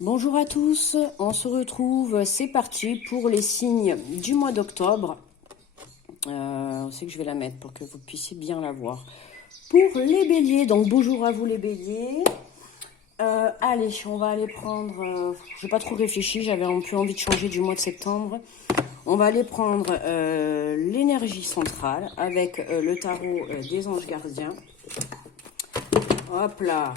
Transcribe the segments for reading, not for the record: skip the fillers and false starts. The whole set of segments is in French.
Bonjour à tous, on se retrouve, c'est parti pour les signes du mois d'octobre. C'est que je vais la mettre pour que vous puissiez bien la voir. Pour les béliers, donc bonjour à vous les béliers. Allez, on va aller prendre, j'ai pas trop réfléchi, j'avais un peu envie de changer du mois de septembre. On va aller prendre l'énergie centrale avec le tarot des anges gardiens. Hop là.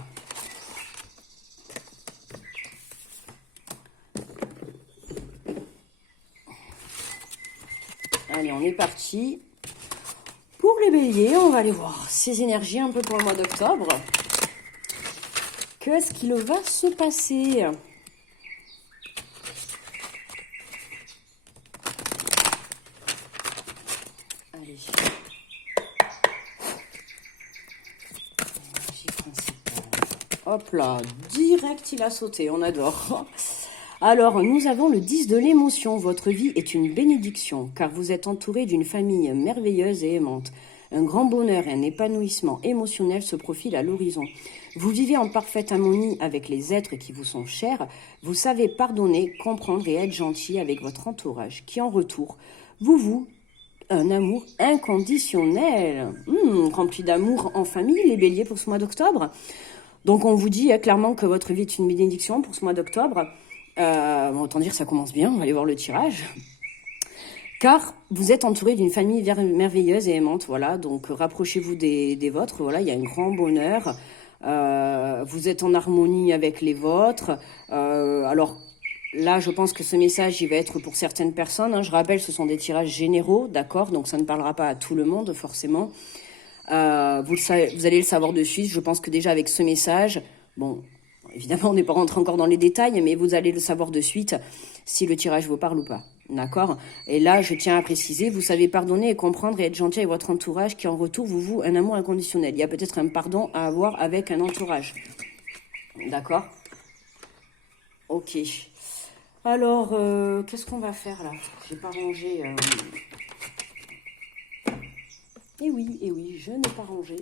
Allez, on est parti. Pour les béliers, on va aller voir ces énergies un peu pour le mois d'octobre. Qu'est-ce qu'il va se passer? Allez. Énergie principale. Hop là, direct il a sauté, on adore. Alors, nous avons le 10 de l'émotion. Votre vie est une bénédiction, car vous êtes entouré d'une famille merveilleuse et aimante. Un grand bonheur et un épanouissement émotionnel se profilent à l'horizon. Vous vivez en parfaite harmonie avec les êtres qui vous sont chers. Vous savez pardonner, comprendre et être gentil avec votre entourage, qui en retour vous un amour inconditionnel. Rempli d'amour en famille, les béliers, pour ce mois d'octobre. Donc, on vous dit clairement que votre vie est une bénédiction pour ce mois d'octobre. Autant dire que ça commence bien, on va aller voir le tirage. Car vous êtes entouré d'une famille merveilleuse et aimante, voilà, donc rapprochez-vous des vôtres, voilà, il y a un grand bonheur. Vous êtes en harmonie avec les vôtres. Alors là, je pense que ce message, il va être pour certaines personnes, hein. Je rappelle, ce sont des tirages généraux, d'accord, donc ça ne parlera pas à tout le monde, forcément. Vous allez le savoir de suite, je pense que déjà avec ce message, bon... Évidemment, on n'est pas rentré encore dans les détails, mais vous allez le savoir de suite si le tirage vous parle ou pas. D'accord? Et là, je tiens à préciser, vous savez pardonner et comprendre et être gentil avec votre entourage qui, en retour, vous voue un amour inconditionnel. Il y a peut-être un pardon à avoir avec un entourage. D'accord? Ok. Alors, qu'est-ce qu'on va faire là? J'ai pas rangé... Eh oui, je n'ai pas rangé.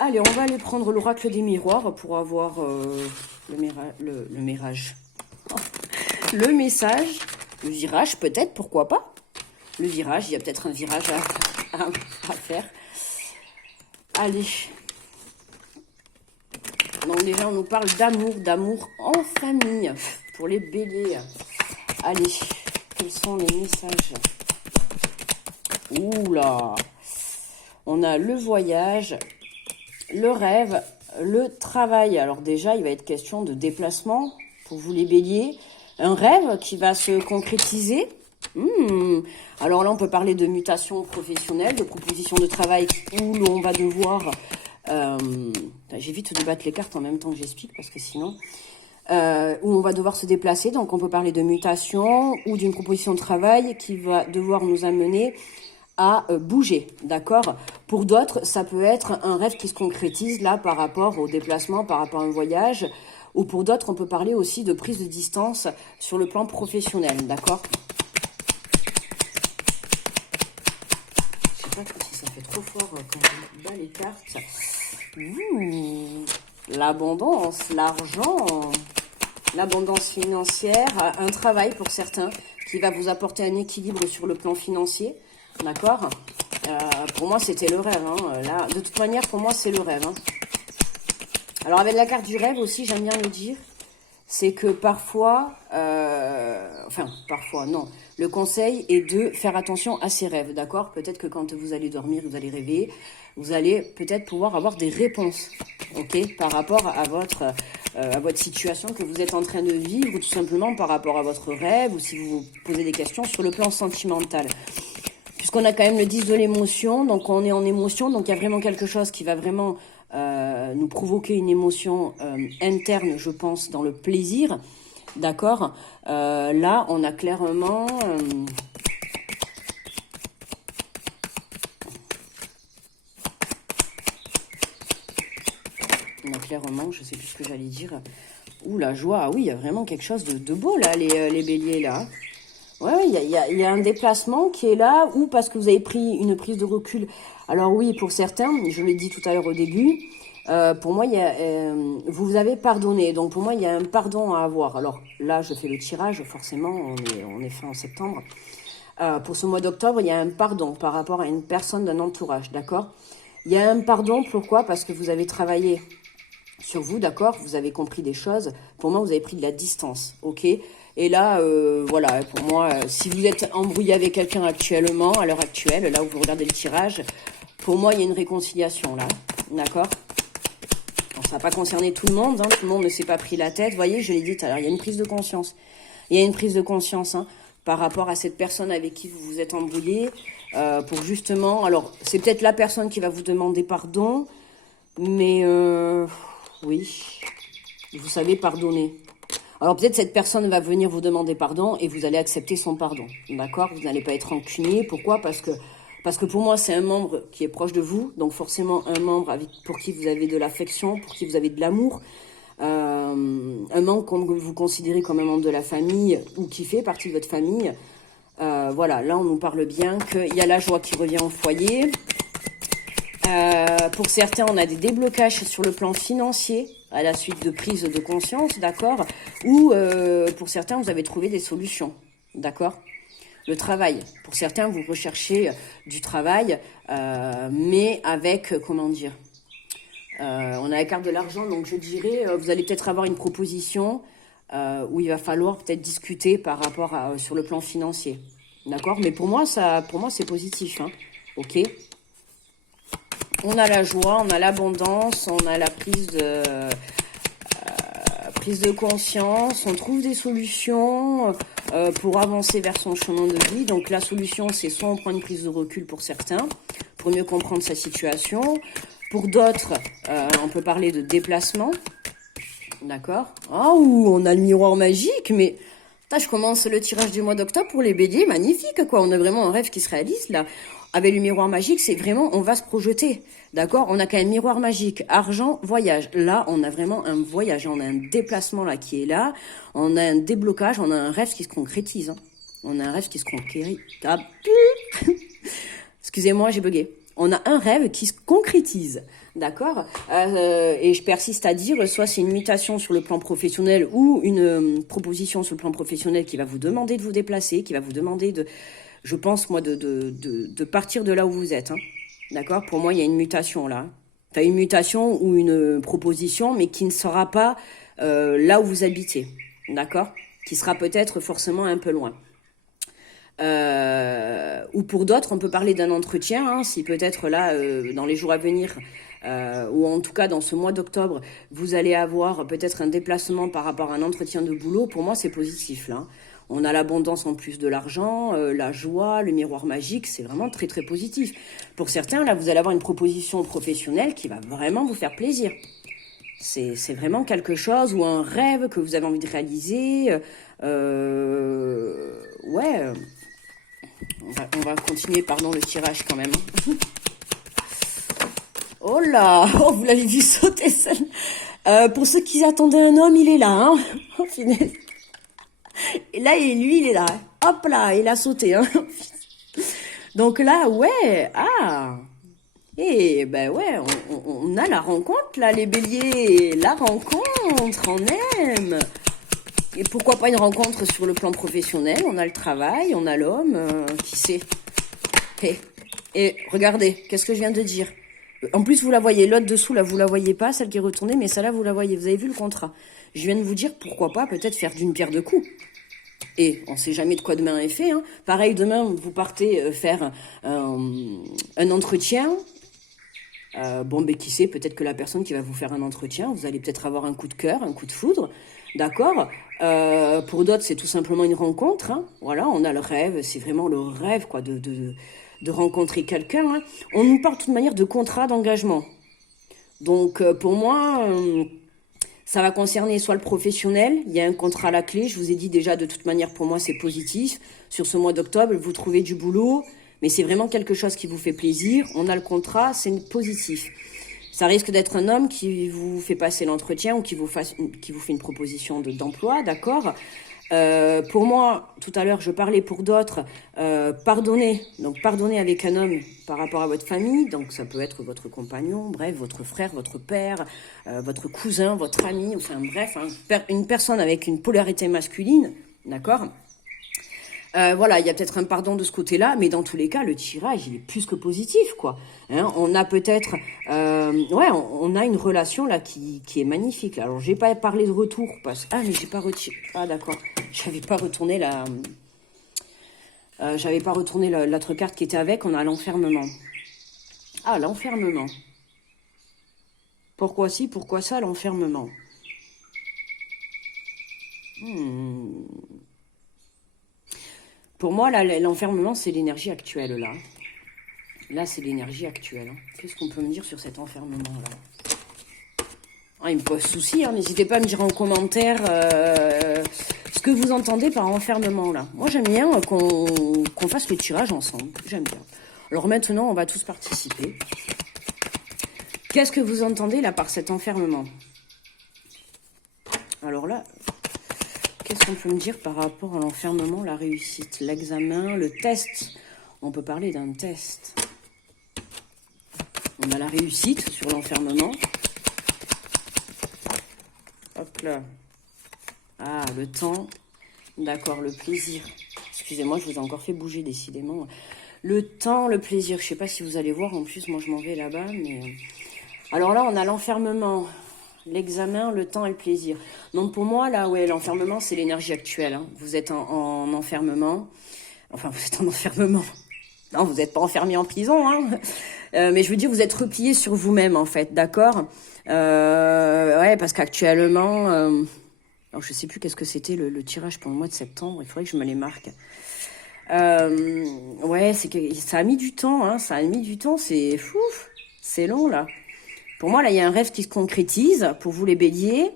Allez, on va aller prendre l'oracle des miroirs pour avoir le mirage. Le message, le virage peut-être, pourquoi pas. Le virage, il y a peut-être un virage à faire. Allez. Donc déjà, on nous parle d'amour en famille pour les béliers. Allez, quels sont les messages? Oula! On a le voyage, le rêve, le travail. Alors déjà, il va être question de déplacement pour vous les béliers. Un rêve qui va se concrétiser. Alors là, on peut parler de mutation professionnelle, de proposition de travail où l'on va devoir... J'évite de battre les cartes en même temps que j'explique parce que sinon... où on va devoir se déplacer. Donc on peut parler de mutation ou d'une proposition de travail qui va devoir nous amener... à bouger, d'accord? Pour d'autres, ça peut être un rêve qui se concrétise là par rapport au déplacement, par rapport à un voyage, ou pour d'autres, on peut parler aussi de prise de distance sur le plan professionnel, d'accord? Je sais pas si ça fait trop fort quand je bats les cartes. L'abondance, l'argent, l'abondance financière, un travail pour certains qui va vous apporter un équilibre sur le plan financier. D'accord? Pour moi, c'était le rêve. Hein. Là, de toute manière, pour moi, c'est le rêve. Hein. Alors, avec la carte du rêve aussi, j'aime bien le dire, c'est que parfois, parfois, non. Le conseil est de faire attention à ses rêves, d'accord? Peut-être que quand vous allez dormir, vous allez rêver, vous allez peut-être pouvoir avoir des réponses, ok? Par rapport à votre situation que vous êtes en train de vivre, ou tout simplement par rapport à votre rêve, ou si vous vous posez des questions sur le plan sentimental. Puisqu'on a quand même le 10 de l'émotion, donc on est en émotion, donc il y a vraiment quelque chose qui va vraiment nous provoquer une émotion interne, je pense, dans le plaisir, d'accord? Là, on a clairement... je sais plus ce que j'allais dire. Ouh, la joie, ah oui, il y a vraiment quelque chose de beau là, les béliers là. Ouais, il y a un déplacement qui est là, ou parce que vous avez pris une prise de recul. Alors oui, pour certains, je l'ai dit tout à l'heure au début, Pour moi, vous avez pardonné. Donc, pour moi, il y a un pardon à avoir. Alors, là, je fais le tirage, forcément, on est fin en septembre. Pour ce mois d'octobre, il y a un pardon par rapport à une personne d'un entourage, d'accord? Il y a un pardon, pourquoi? Parce que vous avez travaillé sur vous, d'accord? Vous avez compris des choses. Pour moi, vous avez pris de la distance, ok? Et là, voilà, pour moi, si vous êtes embrouillé avec quelqu'un actuellement, à l'heure actuelle, là où vous regardez le tirage, pour moi, il y a une réconciliation, là, d'accord? Alors, ça n'a pas concerné tout le monde, hein, tout le monde ne s'est pas pris la tête. Vous voyez, je l'ai dit tout à l'heure, il y a une prise de conscience. Il y a une prise de conscience, hein, par rapport à cette personne avec qui vous vous êtes embrouillé, pour justement... Alors, c'est peut-être la personne qui va vous demander pardon, mais oui, vous savez pardonner. Alors peut-être cette personne va venir vous demander pardon et vous allez accepter son pardon, d'accord? Vous n'allez pas être rancunier. Pourquoi? Parce que pour moi, c'est un membre qui est proche de vous, donc forcément un membre pour qui vous avez de l'affection, pour qui vous avez de l'amour, un membre que vous considérez comme un membre de la famille ou qui fait partie de votre famille. Voilà, là on nous parle bien qu'il y a la joie qui revient au foyer. Pour certains, on a des déblocages sur le plan financier à la suite de prise de conscience, d'accord? Ou pour certains, vous avez trouvé des solutions, d'accord? Le travail. Pour certains, vous recherchez du travail, mais avec, comment dire, on a la carte de l'argent, donc je dirais, vous allez peut-être avoir une proposition où il va falloir peut-être discuter par rapport sur le plan financier, d'accord? Mais pour moi, c'est positif, hein, ok? On a la joie, on a l'abondance, on a la prise de conscience, on trouve des solutions pour avancer vers son chemin de vie. Donc la solution, c'est soit on prend une prise de recul pour certains, pour mieux comprendre sa situation. Pour d'autres, on peut parler de déplacement. D'accord? Ah, on a le miroir magique, mais... je commence le tirage du mois d'octobre pour les béliers, magnifique quoi, on a vraiment un rêve qui se réalise là. Avec le miroir magique, c'est vraiment, on va se projeter, d'accord? On a quand même miroir magique, argent, voyage. Là, on a vraiment un voyage, on a un déplacement là qui est là, on a un déblocage, on a un rêve qui se concrétise. Hein. On a un rêve qui se concrétise. Excusez-moi, j'ai bugué. On a un rêve qui se concrétise, d'accord? Et je persiste à dire, soit c'est une mutation sur le plan professionnel ou une proposition sur le plan professionnel qui va vous demander de vous déplacer, qui va vous demander de... Je pense, moi, de partir de là où vous êtes. Hein. D'accord? Pour moi, il y a une mutation, là. Enfin, une mutation ou une proposition, mais qui ne sera pas là où vous habitez. D'accord? Qui sera peut-être forcément un peu loin. Ou pour d'autres, on peut parler d'un entretien. Hein, si peut-être là, dans les jours à venir, ou en tout cas dans ce mois d'octobre, vous allez avoir peut-être un déplacement par rapport à un entretien de boulot. Pour moi, c'est positif, là. On a l'abondance en plus de l'argent, la joie, le miroir magique, c'est vraiment très très positif. Pour certains, là, vous allez avoir une proposition professionnelle qui va vraiment vous faire plaisir. C'est vraiment quelque chose ou un rêve que vous avez envie de réaliser. Ouais, on va continuer, pardon, le tirage quand même. Oh là, oh, vous l'avez vu sauter celle. Pour ceux qui attendaient un homme, il est là, hein. Oh, finesse. Et là, lui, il est là. Hop là, il a sauté. Hein. Donc là, ouais, et ben ouais, on a la rencontre là, les béliers. La rencontre, on aime. Et pourquoi pas une rencontre sur le plan professionnel? On a le travail, on a l'homme, qui sait. Et regardez, qu'est-ce que je viens de dire? En plus, vous la voyez, l'autre dessous, là, vous la voyez pas, celle qui est retournée, mais celle-là, vous la voyez. Vous avez vu le contrat? Je viens de vous dire, pourquoi pas, peut-être faire d'une pierre deux coups. Et on ne sait jamais de quoi demain est fait. Hein. Pareil, demain, vous partez faire un entretien. Bon, ben qui sait, peut-être que la personne qui va vous faire un entretien, vous allez peut-être avoir un coup de cœur, un coup de foudre. D'accord? Pour d'autres, c'est tout simplement une rencontre. Hein. Voilà, on a le rêve, c'est vraiment le rêve quoi, de rencontrer quelqu'un. Hein. On nous parle de toute manière de contrat d'engagement. Donc, pour moi... ça va concerner soit le professionnel, il y a un contrat à la clé, je vous ai dit déjà de toute manière pour moi c'est positif. Sur ce mois d'octobre, vous trouvez du boulot, mais c'est vraiment quelque chose qui vous fait plaisir. On a le contrat, c'est positif. Ça risque d'être un homme qui vous fait passer l'entretien ou qui vous fait une proposition d'emploi, d'accord. Pour moi, tout à l'heure, je parlais pour d'autres, pardonner. Donc, pardonner avec un homme par rapport à votre famille. Donc, ça peut être votre compagnon, bref, votre frère, votre père, votre cousin, votre ami, enfin, bref, hein, une personne avec une polarité masculine, d'accord. Voilà, il y a peut-être un pardon de ce côté-là, mais dans tous les cas, le tirage, il est plus que positif, quoi. Hein, on a peut-être, ouais, on a une relation là qui est magnifique. Alors, j'ai pas parlé de retour parce que mais j'ai pas retiré. Ah d'accord, j'avais pas retourné l'autre carte qui était avec. On a l'enfermement. Ah, l'enfermement. Pourquoi ci, pourquoi ça, l'enfermement? Pour moi, là, l'enfermement, c'est l'énergie actuelle, là. Là, c'est l'énergie actuelle. Hein. Qu'est-ce qu'on peut me dire sur cet enfermement-là? Il me pose souci, hein. N'hésitez pas à me dire en commentaire ce que vous entendez par enfermement, là. Moi, j'aime bien qu'on fasse le tirage ensemble. J'aime bien. Alors maintenant, on va tous participer. Qu'est-ce que vous entendez, là, par cet enfermement? Alors là... Qu'est-ce qu'on peut me dire par rapport à l'enfermement, la réussite, l'examen, le test? On peut parler d'un test. On a la réussite sur l'enfermement. Hop là. Ah, le temps. D'accord, le plaisir. Excusez-moi, je vous ai encore fait bouger décidément. Le temps, le plaisir. Je ne sais pas si vous allez voir. En plus, moi, je m'en vais là-bas. Mais... Alors là, on a l'enfermement. L'examen, le temps et le plaisir. Donc pour moi, là, ouais, l'enfermement, c'est l'énergie actuelle. Hein. Vous êtes en enfermement. Enfin, vous êtes en enfermement. Non, vous n'êtes pas enfermé en prison. Hein. Mais je veux dire, vous êtes replié sur vous-même, en fait. D'accord ouais, parce qu'actuellement... alors, je ne sais plus qu'est-ce que c'était le tirage pour le mois de septembre. Il faudrait que je me les marque. Ouais, c'est que ça a mis du temps. Hein. Ça a mis du temps. C'est fou. C'est long, là. Pour moi, là, il y a un rêve qui se concrétise pour vous les béliers.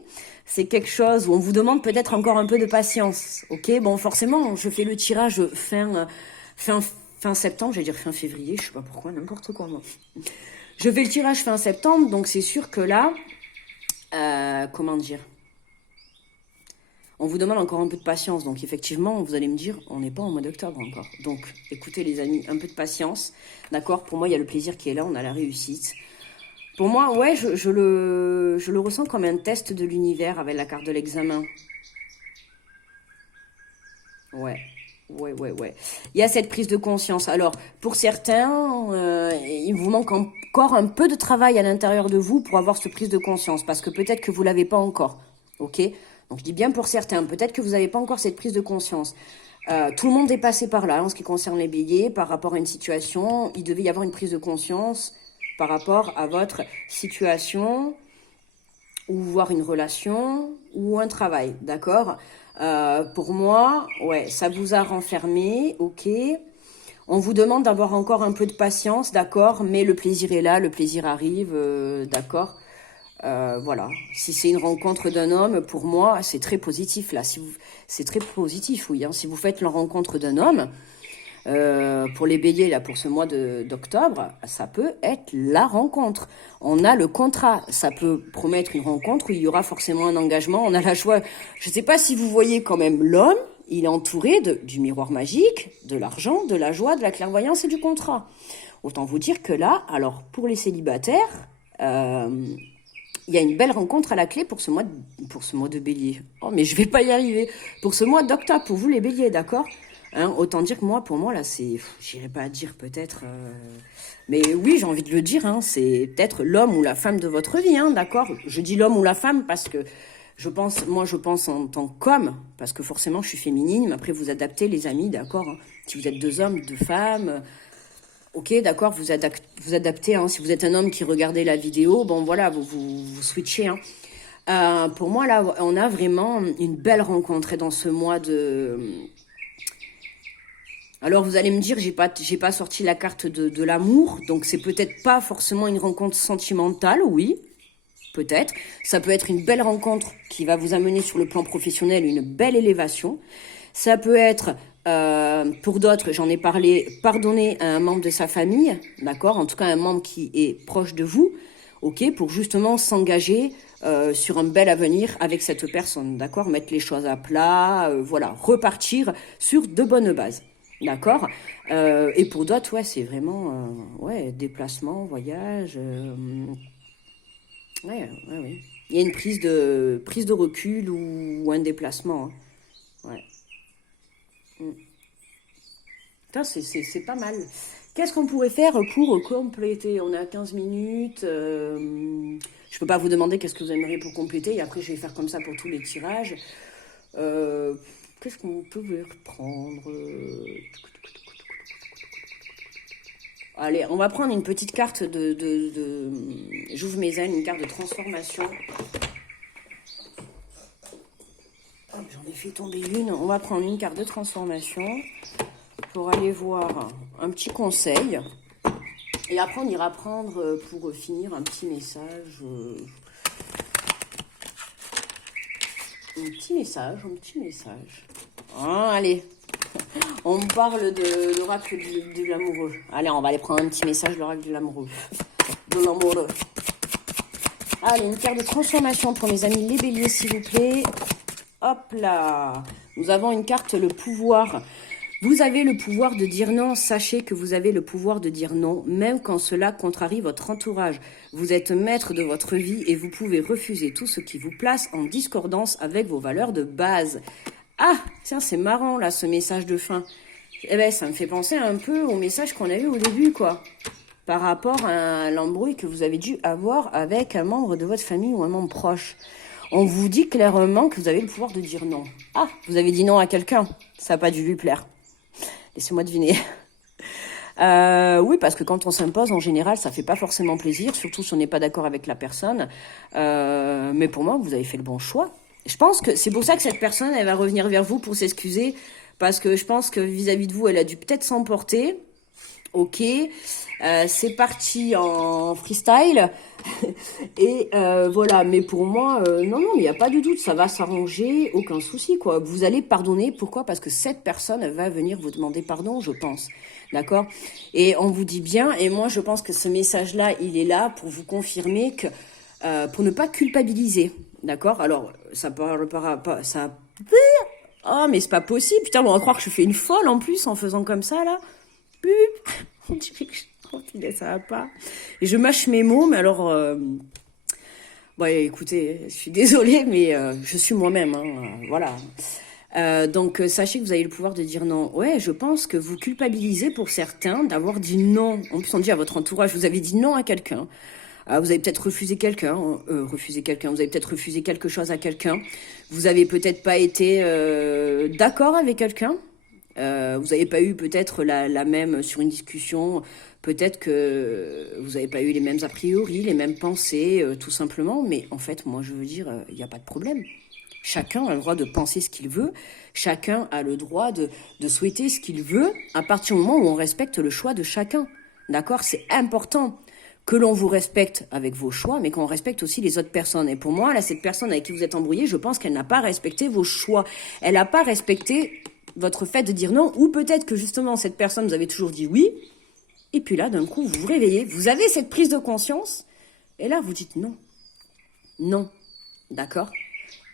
C'est quelque chose où on vous demande peut-être encore un peu de patience. Ok, bon, forcément, je fais le tirage fin septembre, j'allais dire fin février, je sais pas pourquoi, n'importe quoi, moi. Je fais le tirage fin septembre, donc c'est sûr que là, comment dire, on vous demande encore un peu de patience. Donc effectivement, vous allez me dire, on n'est pas en mois d'octobre encore. Donc écoutez les amis, un peu de patience, d'accord. Pour moi, il y a le plaisir qui est là, on a la réussite. Pour moi, ouais, je le ressens comme un test de l'univers avec la carte de l'examen. Ouais. Il y a cette prise de conscience. Alors, pour certains, il vous manque encore un peu de travail à l'intérieur de vous pour avoir cette prise de conscience, parce que peut-être que vous l'avez pas encore. Ok? Donc, je dis bien pour certains, peut-être que vous n'avez pas encore cette prise de conscience. Tout le monde est passé par là, en ce qui concerne les béliers, par rapport à une situation. Il devait y avoir une prise de conscience par rapport à votre situation, ou voir une relation, ou un travail, d'accord? Pour moi, ouais, ça vous a renfermé, ok. On vous demande d'avoir encore un peu de patience, d'accord, mais le plaisir est là, le plaisir arrive, d'accord. Voilà, si c'est une rencontre d'un homme, pour moi, c'est très positif, là. C'est très positif, oui. Hein. Si vous faites la rencontre d'un homme, pour les béliers, là, pour ce mois d'octobre, ça peut être la rencontre. On a le contrat. Ça peut promettre une rencontre où il y aura forcément un engagement. On a la joie. Je ne sais pas si vous voyez quand même l'homme, il est entouré du miroir magique, de l'argent, de la joie, de la clairvoyance et du contrat. Autant vous dire que là, alors, pour les célibataires, il y a une belle rencontre à la clé pour ce mois de bélier. Oh, mais je vais pas y arriver. Pour ce mois d'octobre, pour vous les béliers, d'accord? Hein, autant dire que moi, pour moi, là, c'est... J'irai pas à dire peut-être... Mais oui, j'ai envie de le dire, hein, c'est peut-être l'homme ou la femme de votre vie, hein, d'accord? Je dis l'homme ou la femme parce que je pense en tant qu'homme, parce que forcément, je suis féminine, mais après, vous adaptez, les amis, d'accord? Hein, si vous êtes deux hommes, deux femmes... Ok, d'accord, vous adaptez, hein, si vous êtes un homme qui regardait la vidéo, bon, voilà, vous switchez, hein. Pour moi, là, on a vraiment une belle rencontre dans ce mois de... Alors, vous allez me dire, j'ai pas sorti la carte de l'amour, donc c'est peut-être pas forcément une rencontre sentimentale, oui, peut-être. Ça peut être une belle rencontre qui va vous amener sur le plan professionnel, une belle élévation. Ça peut être, pour d'autres, j'en ai parlé, pardonner à un membre de sa famille, d'accord, en tout cas un membre qui est proche de vous, ok, pour justement s'engager sur un bel avenir avec cette personne, d'accord, mettre les choses à plat, voilà, repartir sur de bonnes bases, d'accord. Et pour d'autres, ouais, c'est vraiment, ouais, déplacement, voyage, ouais, ouais, ouais. Il y a une prise de recul ou un déplacement, hein. Ouais. Mm. Putain, c'est pas mal. Qu'est-ce qu'on pourrait faire pour compléter? On est à 15 minutes. Je peux pas vous demander qu'est-ce que vous aimeriez pour compléter. Et après, je vais faire comme ça pour tous les tirages. Euh, Qu'est-ce qu'on peut reprendre? Allez, on va prendre une petite carte J'ouvre mes ailes, une carte de transformation. Hop, j'en ai fait tomber une. On va prendre une carte de transformation pour aller voir un petit conseil. Et après, on ira prendre, pour finir, un petit message. Un petit message. Ah, allez, on parle de l'oracle de l'amoureux. Allez, on va aller prendre un petit message, l'oracle de l'amoureux. De l'amoureux. Allez, une carte de transformation pour mes amis les béliers, s'il vous plaît. Hop là. Nous avons une carte, le pouvoir. Vous avez le pouvoir de dire non. Sachez que vous avez le pouvoir de dire non, même quand cela contrarie votre entourage. Vous êtes maître de votre vie et vous pouvez refuser tout ce qui vous place en discordance avec vos valeurs de base. Ah, tiens, c'est marrant, là, ce message de fin. Eh ben, ça me fait penser un peu au message qu'on a eu au début, quoi. Par rapport à l'embrouille que vous avez dû avoir avec un membre de votre famille ou un membre proche. On vous dit clairement que vous avez le pouvoir de dire non. Ah, vous avez dit non à quelqu'un. Ça n'a pas dû lui plaire. Laissez-moi deviner. Oui, parce que quand on s'impose, en général, ça fait pas forcément plaisir, surtout si on n'est pas d'accord avec la personne. Mais pour moi, vous avez fait le bon choix. Je pense que c'est pour ça que cette personne, elle va revenir vers vous pour s'excuser, parce que je pense que vis-à-vis de vous, elle a dû peut-être s'emporter. Ok, c'est parti en freestyle. Et voilà, mais pour moi, non, il n'y a pas de doute, ça va s'arranger, aucun souci, quoi. Vous allez pardonner, pourquoi? Parce que cette personne, elle va venir vous demander pardon, je pense, d'accord? Et on vous dit bien, et moi, je pense que ce message-là, il est là pour vous confirmer que, pour ne pas culpabiliser, d'accord? Alors, ça parle pas, ça... Oh, mais c'est pas possible, putain, on va croire que je fais une folle, en plus, en faisant comme ça, là. On dirait que ça va pas. Et je mâche mes mots, mais alors... ouais, écoutez, je suis désolée, mais je suis moi-même, hein, voilà. Donc, sachez que vous avez le pouvoir de dire non. Ouais, je pense que vous culpabilisez pour certains d'avoir dit non. En plus, on dit à votre entourage, vous avez dit non à quelqu'un. Vous avez peut-être refusé quelqu'un, vous avez peut-être refusé quelque chose à quelqu'un. Vous avez peut-être pas été d'accord avec quelqu'un. Vous n'avez pas eu peut-être la même sur une discussion, peut-être que vous n'avez pas eu les mêmes a priori, les mêmes pensées, tout simplement. Mais en fait, moi, je veux dire, il n'y a pas de problème. Chacun a le droit de penser ce qu'il veut. Chacun a le droit de souhaiter ce qu'il veut à partir du moment où on respecte le choix de chacun. D'accord? C'est important que l'on vous respecte avec vos choix, mais qu'on respecte aussi les autres personnes. Et pour moi, là, cette personne avec qui vous êtes embrouillé, je pense qu'elle n'a pas respecté vos choix. Elle n'a pas respecté votre fait de dire non, ou peut-être que justement, cette personne, vous avez toujours dit oui, et puis là, d'un coup, vous vous réveillez, vous avez cette prise de conscience, et là, vous dites non. Non. D'accord?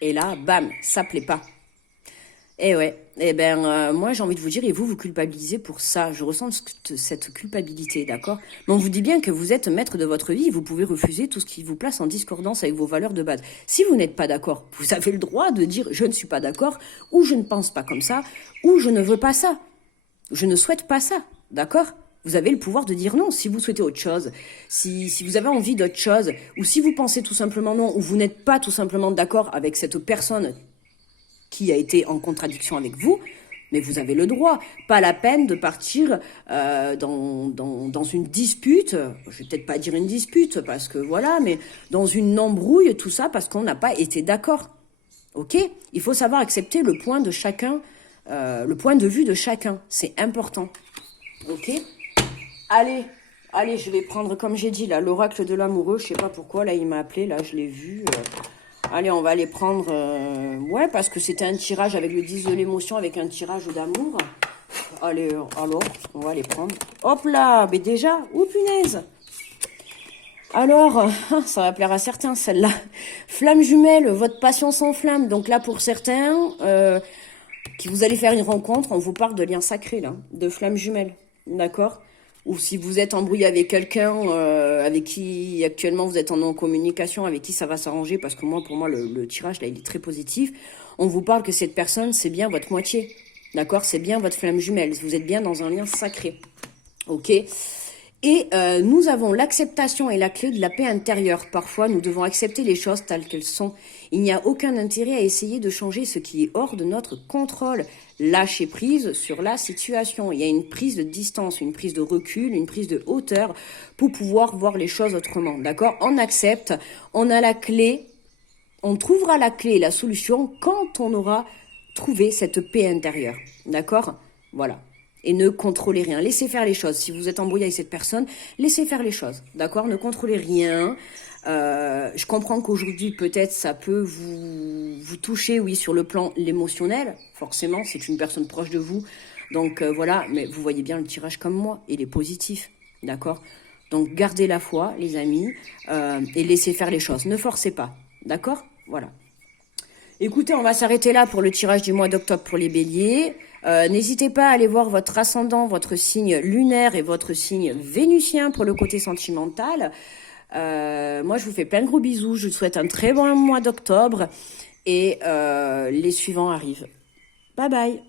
Et là, bam, ça plaît pas. Eh ouais, eh ben, moi j'ai envie de vous dire, et vous culpabilisez pour ça. Je ressens cette culpabilité, d'accord? Mais on vous dit bien que vous êtes maître de votre vie, vous pouvez refuser tout ce qui vous place en discordance avec vos valeurs de base. Si vous n'êtes pas d'accord, vous avez le droit de dire je ne suis pas d'accord, ou je ne pense pas comme ça, ou je ne veux pas ça. Je ne souhaite pas ça, d'accord? Vous avez le pouvoir de dire non si vous souhaitez autre chose, si vous avez envie d'autre chose, ou si vous pensez tout simplement non, ou vous n'êtes pas tout simplement d'accord avec cette personne qui a été en contradiction avec vous, mais vous avez le droit. Pas la peine de partir dans une dispute, je vais peut-être pas dire une dispute, parce que voilà, mais dans une embrouille, tout ça, parce qu'on n'a pas été d'accord. Ok? Il faut savoir accepter le point de chacun, le point de vue de chacun. C'est important. Ok? Allez, je vais prendre, comme j'ai dit, là, l'oracle de l'amoureux. Je sais pas pourquoi, là, il m'a appelé, là, je l'ai vu... Allez, on va aller prendre... ouais, parce que c'était un tirage avec le 10 de l'émotion, avec un tirage d'amour. Allez, alors, on va les prendre. Hop là, mais déjà, oh punaise. Alors, ça va plaire à certains, celle-là. Flamme jumelle, votre passion s'enflamme. Donc là, pour certains, qui vous allez faire une rencontre, on vous parle de lien sacré, là, de flamme jumelle, d'accord? Ou si vous êtes embrouillé avec quelqu'un avec qui actuellement vous êtes en non-communication, avec qui ça va s'arranger, parce que moi, pour moi, le tirage, là, il est très positif. On vous parle que cette personne, c'est bien votre moitié, d'accord? C'est bien votre flamme jumelle. Vous êtes bien dans un lien sacré, ok? Et nous avons l'acceptation et la clé de la paix intérieure. Parfois, nous devons accepter les choses telles qu'elles sont. Il n'y a aucun intérêt à essayer de changer ce qui est hors de notre contrôle. Lâcher prise sur la situation. Il y a une prise de distance, une prise de recul, une prise de hauteur pour pouvoir voir les choses autrement. D'accord? On accepte, on a la clé, on trouvera la clé et la solution quand on aura trouvé cette paix intérieure. D'accord? Voilà. Et ne contrôlez rien. Laissez faire les choses. Si vous êtes embrouillé avec cette personne, laissez faire les choses. D'accord? Ne contrôlez rien. Je comprends qu'aujourd'hui, peut-être, ça peut vous toucher, oui, sur le plan émotionnel. Forcément, c'est une personne proche de vous. Donc, voilà. Mais vous voyez bien le tirage comme moi. Il est positif. D'accord? Donc, gardez la foi, les amis, et laissez faire les choses. Ne forcez pas. D'accord? Voilà. Écoutez, on va s'arrêter là pour le tirage du mois d'octobre pour les béliers. N'hésitez pas à aller voir votre ascendant, votre signe lunaire et votre signe vénusien pour le côté sentimental. Moi, je vous fais plein de gros bisous. Je vous souhaite un très bon mois d'octobre. Et les suivants arrivent. Bye bye.